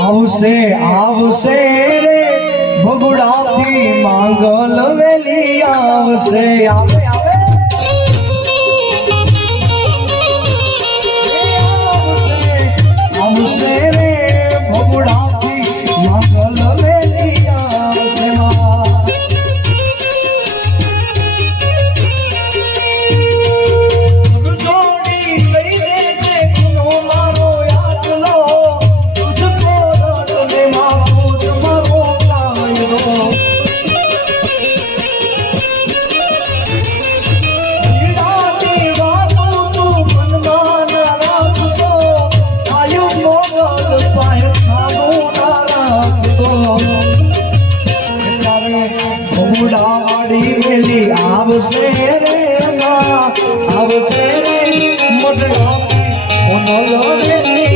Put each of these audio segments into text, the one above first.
આવશે આવશે રે ભગુડાથી માંગલ વેલી આવશે. આવે ময়ূরের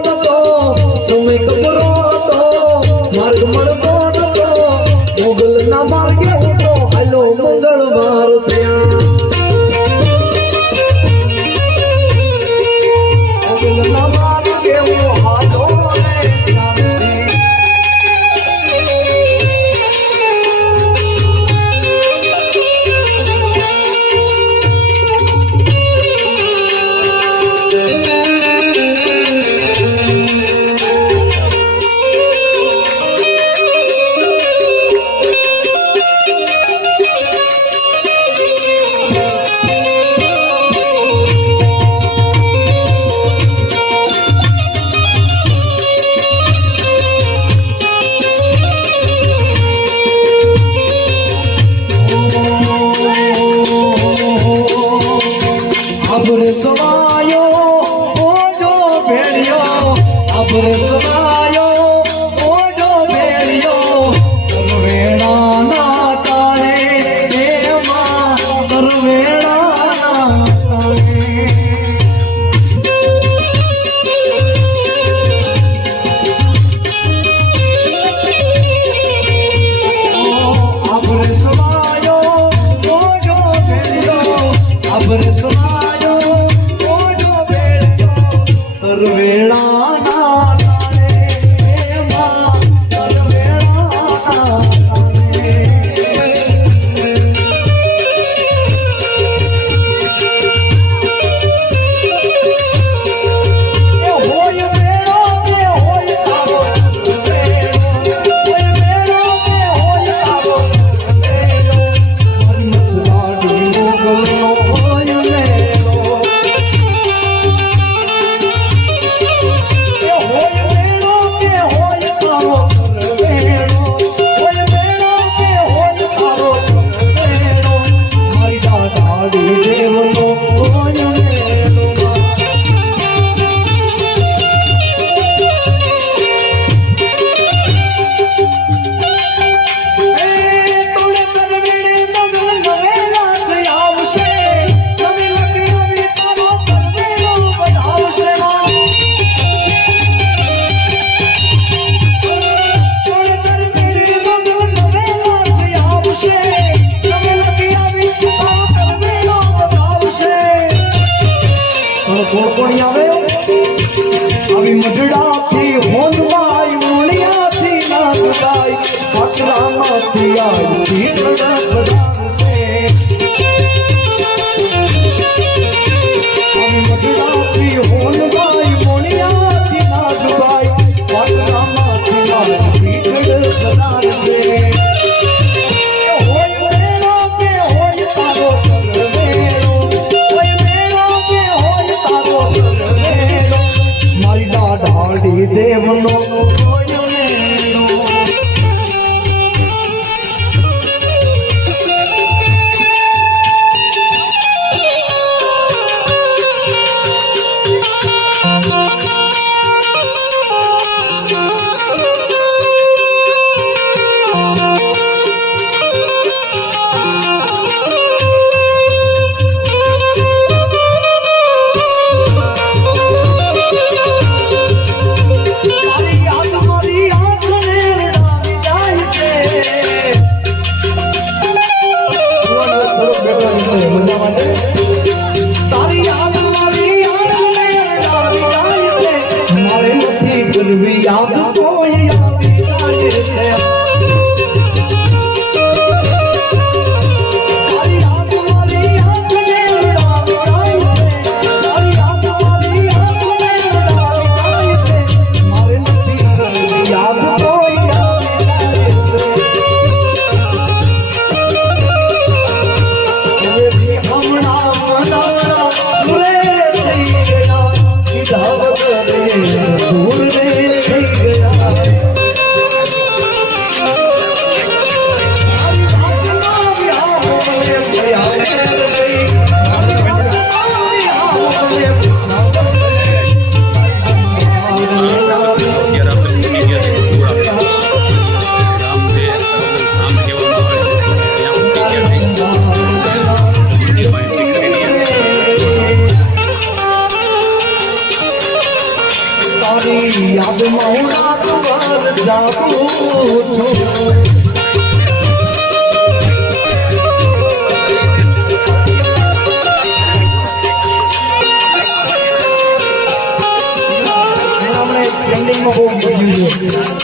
ટ્રેન્ડિંગમાં બહુ ગયું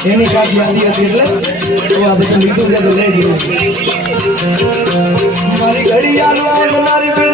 છે એની કાચ લાગી હતી એટલે તો આ બધું લીધું છે તો લઈ ગયું મારી ઘડિયાળ મારી